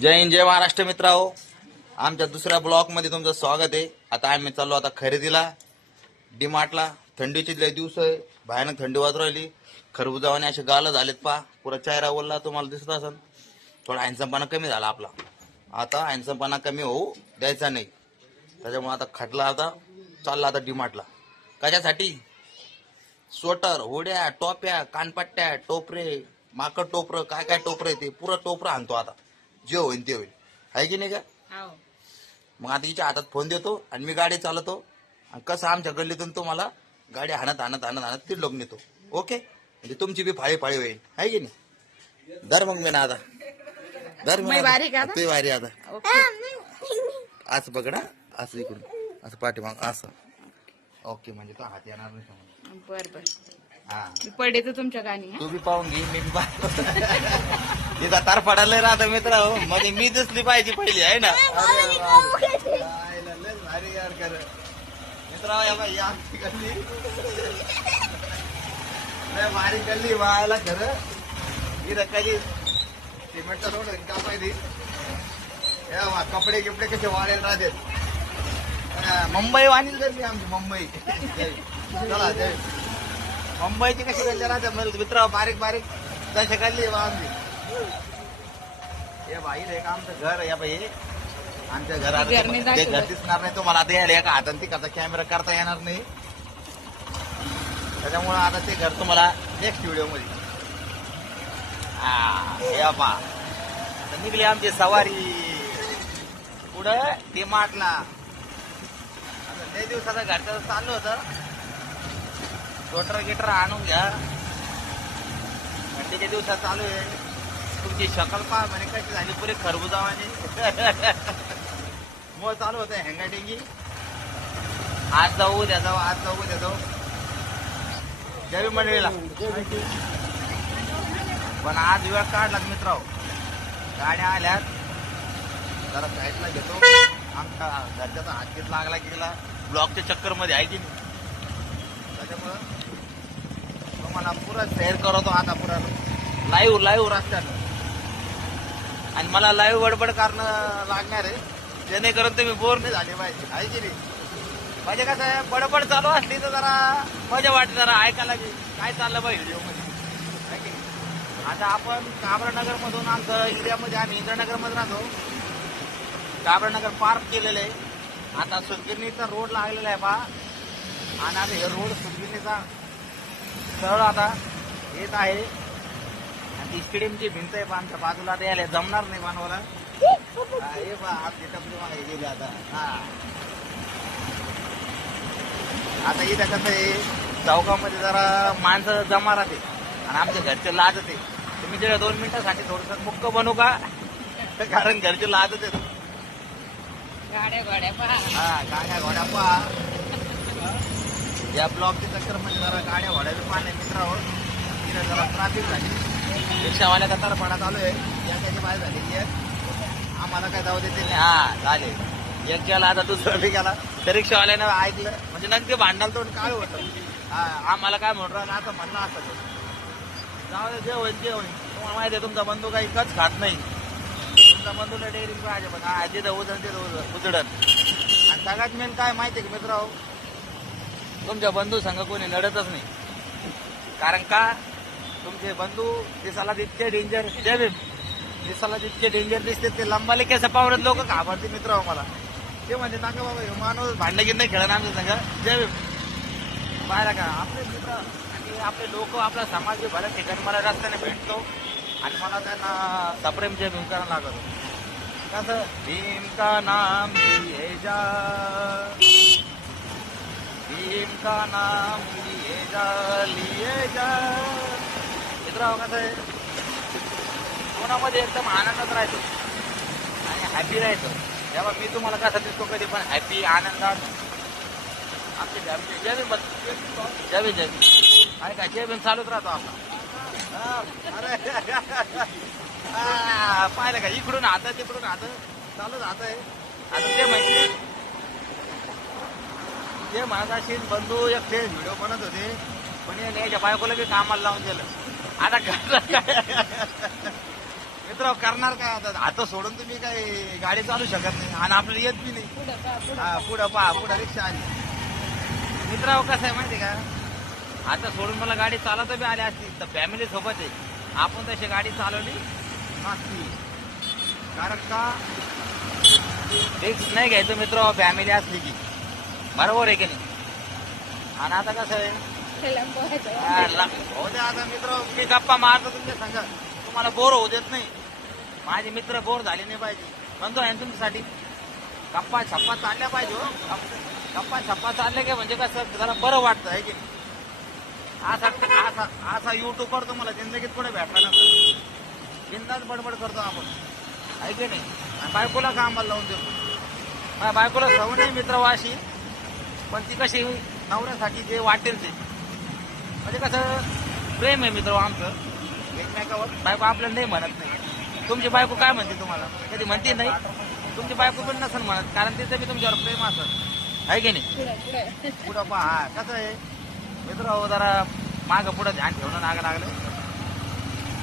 जय हिंद जय महाराष्ट्र मित्रांनो. आमच्या दुसऱ्या ब्लॉकमध्ये तुमचं स्वागत आहे. आता आम्ही चाललो आता खरेदीला डीमार्टला. थंडीची लय दिवस आहे. भयानक थंडी वाजू राहिली. खरबुजावाने असे गाल झालेत पा पुरा चेहरा ओलला तुम्हाला दिसत असेल थोडा हँडसमपणा कमी झाला आपला. आता हँडसमपणा कमी होऊ द्यायचा नाही. त्याच्यामुळे आता खटला आता चालला आता डीमार्टला. कशासाठी? स्वेटर होड्या टोप्या कानपट्ट्या टोपरे माकड टोपरं काय काय टोपरं आहे ते? पुरं टोपरं आणतो आता. जे होईल ते होईल आहे की नाही का? हो. मग आता हिच्या हातात फोन देतो आणि मी गाडी चालवतो. आणि कसं आमच्या गल्लीतून तो मला गाडी हाणत हाणत हाणत हाणत तिडलोक नेतो. ओके? म्हणजे तुमची बी फाळी फाळी होईल. आहे की नाही? दर मग मी ना आता. दर मी बारीक आता? तू वारी आता. ओके. असं पकडा असं इकडून. असं पाठीमाग असं. ओके म्हणजे तो हात येणार नाही समोर. बर बर. हा. मी पडे तर तुमच्या गाणी हं? तू बी पाहून घे मी बी पाहतो. तिचा तार पडायला राहता मित्र हो. मध्ये मी दिसली पाहिजे पहिली आहे ना? मित्र या बाई, या आमची गल्ली. भारी गल्ली व्हायला खरं. इथं कधी सिमेंटचा रोड का पाहिजे कपडे गिपडे कसे वाढेल राहते मुंबई वाणीच गल्ली आमची मुंबई. चला मुंबईची कशी गल्ली राहते मित्र बारीक बारीक. तशी गल्ली आहे हे बाई एक आमचं घर आहे, या बाई. आमच्या घरात घर नाही ते घर दाखवलं. दिसणार नाही तुम्हाला आता यायला एका हाताने तिकडचा कॅमेरा करता येणार नाही. त्याच्यामुळं आता ते घर तुम्हाला नेक्स्ट व्हिडिओमध्ये. हा, हे पा निघली आमची सवारी. पुढं ते माटला आता लय दिवसाचा घरचं चालू होतं. स्वेटर गिटर आणून घ्या. थंडीच्या दिवसात चालू आहे. तुमची शकल पहा म्हणे कशी झाली पुरे खरबुजावाने. मग चालू होतं हँगाटिंगी आज जाऊ उद्या जाऊ आज जाऊ उद्या जाऊ. जय मंडळीला. पण आज वेळ काढला मित्र गाड्या आल्यात. जरा साईडला घेतो. आमच्या घरच्याचा हात घेत लागला की गेला ब्लॉकच्या चक्करमध्ये आहे की नाही? त्याच्यामुळं तुम्हाला पुरा शेअर करतो आता पुरा लाईव्ह लाईव्ह रस्त्यानं. आणि मला लाईव्ह बडबड करणं लागणार आहे. जेणेकरून तुम्ही बोर नाही झाले पाहिजे. आहे की नाही? म्हणजे कसं आहे बडबड चालू असली तर जरा मजा वाटते जरा ऐकायला की काय चाललं पाहिजे व्हिडिओमध्ये आहे की आता आपण काबरानगर मधून आमचं एरियामध्ये आम्ही इंद्रनगरमध्ये राहतो. काबरानगर पार्क केलेलं आहे. आता सुदगिरणीचा रोड लागलेला आहे बा. आणि आता हे रोड सुदगिरणीचा सरळ आता येत आहे. ती स्टेडियमची भिंत आहे पा आमच्या बाजूला आता यायला जमणार नाही मानवाला. हा, हे टपरी मागे गेले आता. हा. आता इथं कसं आहे चौकामध्ये जरा माणसं जमा राहते आणि आमच्या घरचे लाजत आहे तुम्ही जरा दोन मिनिटासाठी थोडस मुक्क बनू का? कारण घरचे लाजत आहेत. गाड्या गाड्या पहा. हा गाड्या घोड्या पहा. या ब्लॉकच्या चक्करमध्ये जरा गाड्या घोड्या बी मित्रावर तिथे जरा ट्रॅफिक झाली. रिक्षावाल्या कतार पडा चालू आहे. या त्याची बाहेर झालेली आहे. आम्हाला काय जाऊ देते नाही. हा झाले यांच्याला आता दुसरं बी गेला तर रिक्षावाल्यानं ऐकलं. म्हणजे नक्की भांडाल तोंड काय होतं. आम्हाला काय म्हणून राहिलं? असं म्हणणं असं जाऊ दे जे होईल जे होईल. तुम्हाला माहिती आहे तुमचा बंधू काही कच खात नाही. तुमचा बंधूला डेअरी पाहिजे पण हा तिथं उजळ ते उजळ उजळत आणि सगळ्यात मेन काय माहिती आहे की मित्र तुमच्या बंधू संघ कोणी लढतच नाही. कारण का? तुमचे बंधू दिसाला तितके डेंजर जय भीम. दिसाला जितके डेंजर दिसते ते लंबाले केस पावरत लोक घाबरते मित्र हो मला. ते म्हणजे नाका बाबा हे माणूस भांडण नाही खेळणार आमच्या संघ जय भीम. पाहिला का? आपले मित्र आणि आपले लोक आपला समाज बऱ्याच ठिकाणी मला रस्त्याने भेटतो. आणि मला त्यांना सप्रेम जय भीम करायला लागतो. कसं? भीम का नाम लिए जा. भीम का नाम लिए जा लिए जा. मित्र कसं आहे. कोणामध्ये एकदम आनंदात राहतो. आणि हॅपी राहतो. तेव्हा मी तुम्हाला कसा दिसतो कधी पण हॅपी आनंदात. आमचे फॅमिली जय भीम जय भीम जय भीम. आहे का जय भीम चालूच राहतो आपला. पाहिलं का? इकडून आता तिकडून आता. चालूच हात आहे आता ते माहिती ते माझा असेल बंधू एकटे व्हिडिओ बनत होते. पण याच्या बायकोला बी कामाला लावून दिलं. आता कसं काय? मित्र करणार काय आता? हात सोडून तुम्ही काय गाडी चालू शकत नाही आणि आपल्याला येत बी नाही. पुढं पहा पुढं हा पुढं पहा पुढं रिक्षा आली. मित्राव कसं आहे माहिती का? आता सोडून मला गाडी चालवता बी आली असती तर फॅमिली सोबत आहे. आपण तशी गाडी चालवली? नसती कारण का? रिक्स नाही घ्यायचं मित्र फॅमिली असली की. बरोबर आहे की नाही? आणि आता कसं आहे. हो द्या आता मित्र मी गप्पा मारतो तुमच्या संग. तुम्हाला बोर होऊ देत नाही. माझे मित्र बोर झाले नाही पाहिजे. म्हणतो आहे ना तुमच्यासाठी? गप्पा छप्पा चालल्या पाहिजे हो. गप्पा छप्पा चालल्या की म्हणजे कसं जरा बरं वाटतं आहे की असा असा असा युट्यूबवर तुम्हाला जिंदगीत कुठे भेटला ना बिंदाच बडबड करतो आपण. आहे की नाही? बायकोला कामाला लावून देतो? माझ्या बायकोला सवय नाही मित्र वाशी पण ती कशी नवऱ्यासाठी जे वाटेल ते. म्हणजे कसं प्रेम आहे मित्र आमचं. एकमेकावर. बायको आपल्याला नाही म्हणत नाही. तुमची बायको काय म्हणते तुम्हाला? कधी म्हणते नाही. तुमची बायको पण नसेल म्हणत कारण तिचं बी तुमच्यावर प्रेम असत आहे की नाही? पुढं पुढं. पहा कसं आहे? मित्र हो जरा मागं पुढं ध्यान ठेवणं लाग लागलं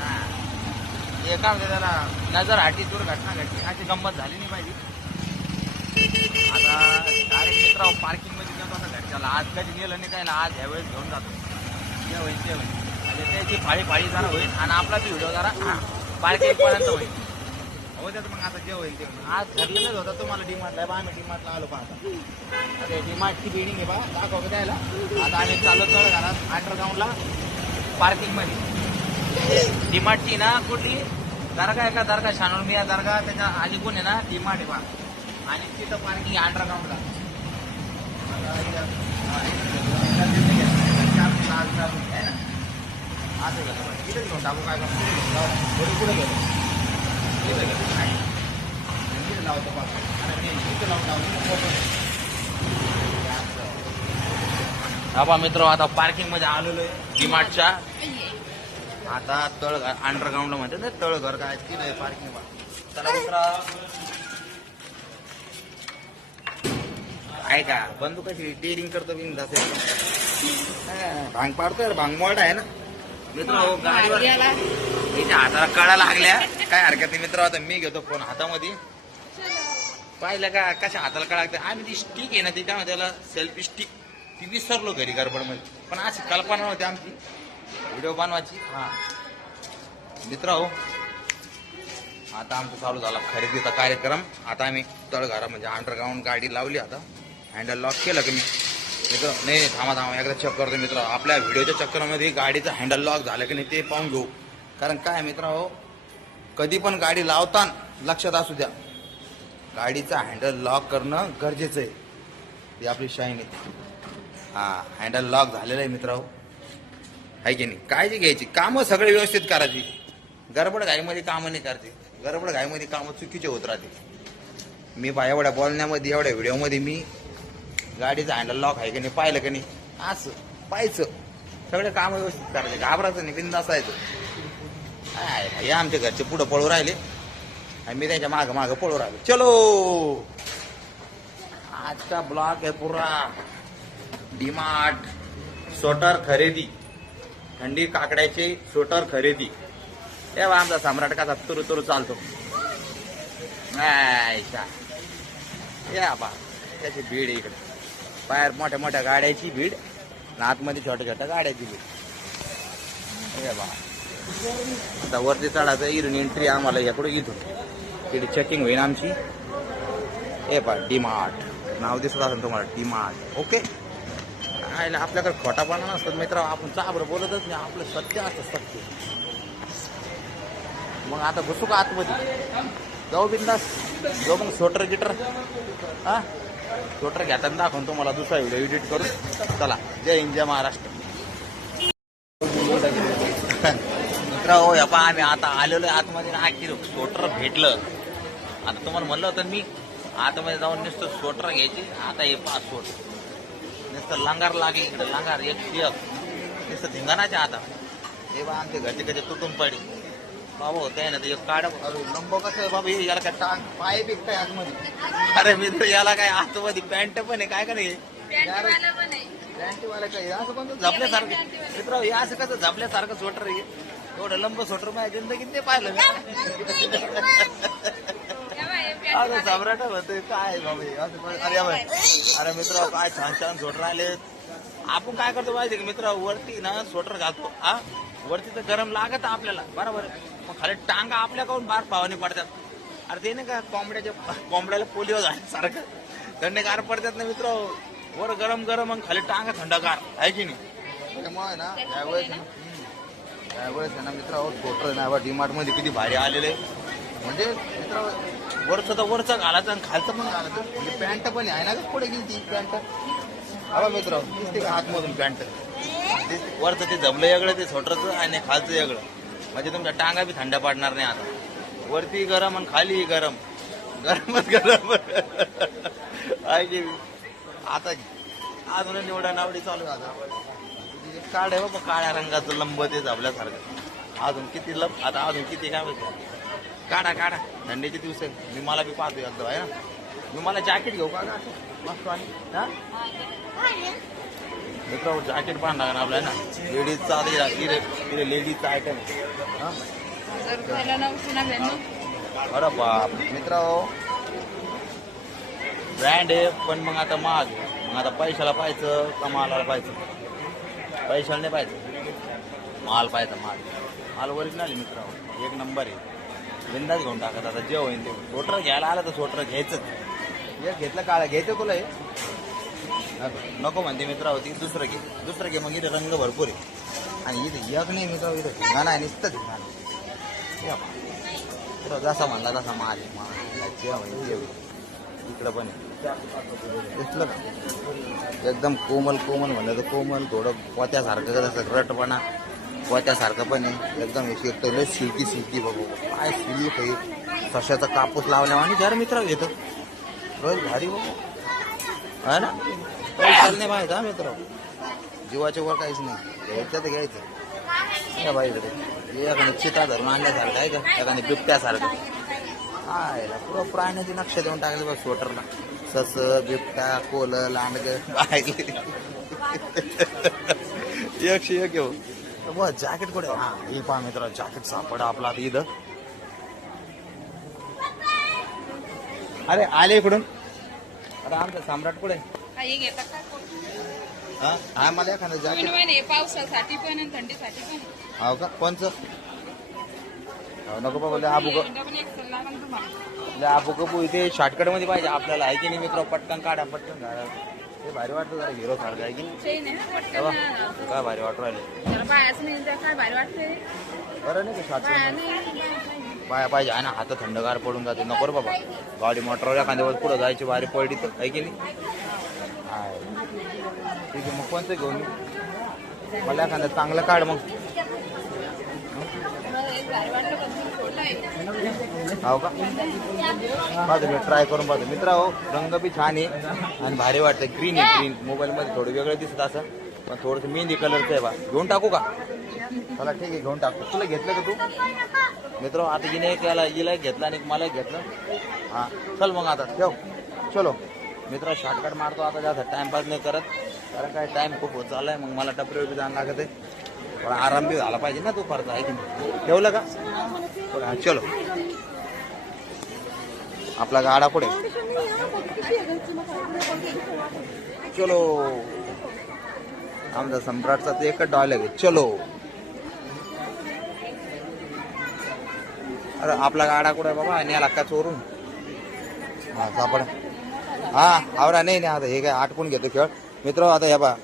हा. हे काय म्हणते त्याला? नजर हाटी दुर्घटना घडली. अशी गंमत झाली नाही पाहिजे. आता डायरेक्ट मित्र पार्किंगमध्ये जातो आता घरच्याला. आज कधी नेलं नाही काय ना आज ह्यावेळेस घेऊन जातो. ते होईल ते होईल म्हणजे त्याची फाळी फाळी जरा होईल आणि आपला बी व्हिडिओ जरा पार्किंग पर्यंत होईल हो त्यात मग आता जे होईल ते आज ठरलेलंच होतं तुम्हाला डिमांडला बा आम्ही डिमांडला आलो पाहता आता डिमांडची बिल्डिंग आहे बा दाखव द्यायला आता आम्ही चालू चढ घालात अंडरग्राऊंडला पार्किंगमध्ये मध्ये. डिमांडची ना कुठली दर्गा एका का दर्गा शानूर मिया दर्गा त्याच्या आधी कोण आहे ना डिमांड आहे बा आणि तिथं पार्किंग अंडरग्राऊंडला असं घेऊन टाकू काय करतो थोडी गेलो गेलो नाही. लावतो आणि लावून बाबा मित्र आता पार्किंगमध्ये आलेलो आहे डीमार्टच्या आता तळ अंडरग्राऊंडमध्ये ना तळघर काय की नाही पार्किंग चला मित्र आहे का? बंदूक कशी डेअरिंग करतो असेल भांग पाडतोय रे, भांग मोड आहे ना. मित्र हो गाडीवर. तिच्या हाताला कळा लागल्या. काय हरकत नाही मित्र आता मी घेतो फोन हातामध्ये. पाहिलं का कशा हाताला कळा लागते आम्ही ती स्टिक आहे ना ती काय म्हणते त्याला सेल्फी स्टिक ती विसरलो घरी गडबडमध्ये. पण अशी कल्पना नव्हती आमची. व्हिडिओ बनवायची. हा. मित्र हो. आता आमचा चालू झाला खरेदीचा कार्यक्रम. आता आम्ही तळघरा म्हणजे अंडरग्राऊंड गाडी लावली आता. हँडल लॉक केलं की मी? मित्र नाही थांबा थांबा एकदा चेक करतो मित्र. आपल्या व्हिडिओच्या चक्करमध्ये गाडीचं हँडल लॉक झालं की नाही ते पाहून घेऊ. कारण काय मित्र हो कधी पण गाडी लावताना लक्षात असू द्या. गाडीचं हँडल लॉक करणं गरजेचं आहे. ती आपली शाईन आहे. हां हँडल लॉक झालेलं आहे मित्र हो. आहे की नाही? काळजी घ्यायची. कामं सगळे व्यवस्थित करायची. गडबड घाईमध्ये कामं नाही करायची. गडबड घाईमध्ये कामं चुकीचे होत राहते. मी बा एवढ्या बोलण्यामध्ये एवढ्या व्हिडिओमध्ये मी गाडीचं हँडल लॉक आहे की नाही पाहिलं की नाही असं पाहायचं. सगळे काम व्यवस्थित करायचे घाबरायचं नाही बिंद असायचं हे आमच्या घरचे पुढं पळू राहिले. आणि मी त्यांच्या मागं मागं पळू राहिलो. चलो! आजचा ब्लॉक आहे पुरा. डीमार्ट स्वेटर खरेदी. थंडी काकड्याची स्वेटर खरेदी. तेव्हा आमचा सम्राट कसा तुरु तुरु चालतो. आयशा या बा त्याची भीड इकडे. बाहेर मोठ्या मोठ्या गाड्याची भीड आणि आतमध्ये छोट्या छोट्या गाड्याची भीड. हे बा आता वरती चढायचं इरून एंट्री आम्हाला याकडे इथून. तिथे चेकिंग होईल आमची. हे पा डीमार्ट नाव दिसत असेल तुम्हाला डीमार्ट ओके आयला आपल्याकडे खोटापणा नसतात मित्र आपण चाबर बोलतच नाही. आपलं सत्य असतं सत्य. मग आता घुसू का आतमध्ये? जाऊ बिंदास. जाऊ मग स्वेटर गिटर हा? स्वेटर घेताना दाखवून तुम्हाला दुसरा व्हिडिओ एडिट करून चला. जय हिंद जय महाराष्ट्र. मित्र हो या पहा आम्ही आता आलेलो आहे आतमध्ये ना किलो स्वेटर भेटलं. आता तुम्हाला म्हणलं होतं मी आतमध्ये जाऊन नुसतं स्वेटर घ्यायची. आता हे पाच स्वेटर नुसतं लंगार लागली इकडे लंगार एक एक नुसतं धिंगाणाच्या आता हे बा आमच्या घरचे कसे तुटून पडेल. बाबा होते ना ते काढ लंब कसं आहे बाबा हे याला काय टांग पाय बी काय आतमध्ये. अरे मित्र याला काय आतमध्ये पॅन्ट पण आहे काय का नाही पॅन्टवाला पण आहे. पॅन्टवाला काय असं झपल्यासारखं मित्र हे असं कसं झपल्यासारखं स्वेटर आहे एवढं लंब स्वेटर माझ्या जिंदगीत नाही पाहिलं हे अरे सम्राट म्हणतोय काय बाबा हे? असं अरे. अरे मित्र काय छान छान स्वेटर आले आपण काय करतो माहिती मित्र वरती ना स्वेटर घालतो हा? वरती तर गरम लागत आपल्याला. बरोबर. मग खाली टांगा आपल्याकडून बार पावाने पडतात. अरे ते नाही का कोंबड्याच्या कोंबड्याला पोलिओ झाल्यासारखं. थंडगार पडतात ना मित्र. वर गरम गरम आणि खाली टांगा थंडगार. आहे की नाही? त्यामुळे ना यावेळेस ना, त्यावेळेस आहे ना मित्र स्वेटर ना डीमार्टमध्ये किती भारी आलेले. म्हणजे मित्र वरचं तर वरचं घालायचं आणि खालचं पण घालायचं. म्हणजे पॅन्ट पण आहे ना पुढे गेली ती पॅन्ट. हवा मित्र दिसते का आतमधून पॅन्ट? वरचं ते जमलं वेगळं ते स्वेटरचं आणि खालचं वेगळं. म्हणजे तुमच्या टांगा बी थंड पडणार नाही आता. वरती गरम आणि खाली गरम. गरमच गरम. आहे की आता अजून निवडा नावडी चालू आता. काढ आहे बाबा काळ्या रंगाचं लंब ते झाबल्यासारखं अजून किती लंब आता अजून किती काय माहिती? काढा काढा. थंडीचे दिवस आहे मी मला बी पाहतो एकदा आहे ना? मी मला जॅकेट घेऊ का? मस्त आहे. हा मित्र जॅकेट पण लागणार आपल्याला ना. लेडीजचा आता इथे लेडीजचा आयटम आहे. अरे बाप. मित्र ब्रँड आहे पण मग आता महाग आहे. मग आता पैशाला पाहायचं का मालाला पाहायचं? पैशाला नाही पाहायचं. माल पाहिजे माल. माल ओरिजिनल मित्र एक नंबर आहे. बिंदाच घेऊन टाकत आता जे होईल ते. स्वेटर घ्यायला आलं तर स्वेटर घ्यायचंच. एक घेतलं काळा. घ्यायचं तुला हे? नको म्हणते मित्र होती दुसरं घे. दुसरं घे मग इथे रंग भरपूर आहे. आणि इथे एक नाही मित्र इथे ठिकाणं आहे नुसतं ठिकाण या जसा म्हणला तसा माल आहे, माल इकडं पण आहे. दिसलं का? एकदम कोमल कोमल म्हणलं तर कोमल थोडं पोत्यासारखं कसं रटपणा. पोत्यासारखं पण आहे. एकदम हे शिकतो शिलकी शिलकी बघू. काय सिल्क आहे. सशाचा कापूस लावल्या आणि जरा मित्र घेतो रोज भारी बघू. हा ना? पैशाला नाही पाहिजे हा मित्र? जीवाच्या वर काहीच नाही. घ्यायचं तर घ्यायचं. या बाई इकडे एखादी चिता धर्म आणल्यासारखं आहे का? एखादी बिबट्यासारखं काय पुरं प्राण्याची नक्षा देऊन टाकले बघ स्वेटरला. सस बिबट्या कोल लांडग एकशे एक घेऊ मग जॅकेट कुठे हा हे पहा मित्र जॅकेट सापड आपला आता इथं. अरे आले इकडून. आमचा सम्राट कुठे? हा, घेता का मला एखादं दोन जॅकेट महिने पावसासाठी पण आणि थंडीसाठी पण. हो का? कोणचं? हो, नको बाबा लय आबू ग- पण एक सल्ला लागेल तुम्हाला लय आबू गपू इथे शॉर्टकटमध्ये पाहिजे आपल्याला. आहे की नाही मित्र? पटकन काढा पटकन काढा. हे भारी वाटतं जरा हिरो सारखं आहे की नाही? चेन आहे ना तेव्हा पटकन काय भारी वाटू राहिले. जरा बायाच नाही काय भारी वाटते बरं नाही का शॉर्टकट नाही बाया नाही. पाया पाहिजे आहे ना हात थंडगार पडून जाते. नको रे बाबा. गाडी मोटरवर एखाद्या वेळेस पुढं जायची बारी पडली तर आहे की नाही? ठीक आहे मग कोणतं घेऊन मला एखादं चांगलं काढ मग. हो का? पाहतो मी ट्राय करून पाहतो. मित्र हो रंग बी छान आहे आणि भारी वाटतं. ग्रीन आहे ग्रीन मोबाईलमध्ये थोडं वेगळं दिसत असं पण थोडंसं मेहंदी कलरचं आहे बा. घेऊन टाकू का? चला ठीक आहे घेऊन टाकतो. तुला घेतलं का तू? मित्र आता हिने एक याला हिला एक घेतला आणि मला एक घेतलं. हा चल मग आता ठेव. चलो. मित्र शॉर्टकट मारतो आता जास्त टाईमपास नाही करत. कारण काय टाईम खूप होत चाललाय मग मला टपरीवर बी जाणं लागत आहे. थोडा आराम बी झाला पाहिजे ना तू परत ऐकून ठेवलं का? हा, चलो. आपला गाडा पुढे चलो. आमचा सम्राटचा ते एकच डॉयल आहे. चलो. अरे आपला गाडा कुठे बाबा? न्याला का चोरून? हा सापड. हा आवरा नाही नाही आता हे काय आटकून घेतो खेळ. मित्र आता हे बा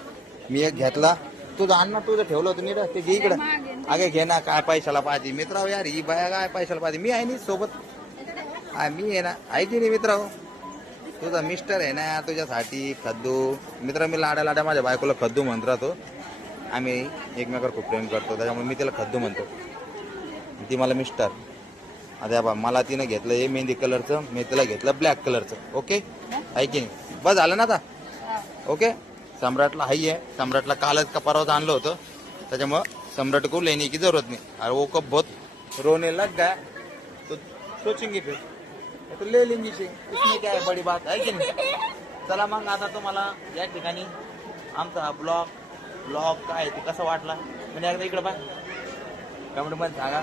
मी एक घेतला. तुझं अन्न तुझं ठेवलं होतं नीट. ते घे इकडं. अगे घे ना काय पैशाला पाहिजे. मित्र यार ही बाया काय पैशाला पाहिजे? मी आहे नी सोबत. हा मी आहे ना. आहे की नाही मित्र? तुझा मिस्टर आहे ना तुझ्यासाठी खद्दू मित्र मी लाड्या लाड्या माझ्या बायकोला खद्दू म्हणत राहतो. आम्ही एकमेकावर खूप प्रेम करतो. त्याच्यामुळे मी तिला खद्दू म्हणतो. ती मला मिस्टर. आता बा मला तिनं घेतलं हे मेहंदी कलरचं मी तिला घेतलं ब्लॅक कलरचं. ओके आहे की नाही? बस झालं ना आता? ओके सम्राटला हाई आहे. सम्राटला कालच का परवाच आणलं होतं. त्याच्यामुळं सम्राट को लेने की जरूरत नहीं. अरे वो कब बहुत रोने लग गया. तो सोचेंगे फिर. तो ले लेंगे इसे. इसमें क्या है बड़ी बात? है की नाही? चला मग आता तुम्हाला या ठिकाणी आमचा हा ब्लॉग ब्लॉग काय ते कसा वाटला? म्हणजे एकदा इकडे पाय कमेंटमध्ये सांगा.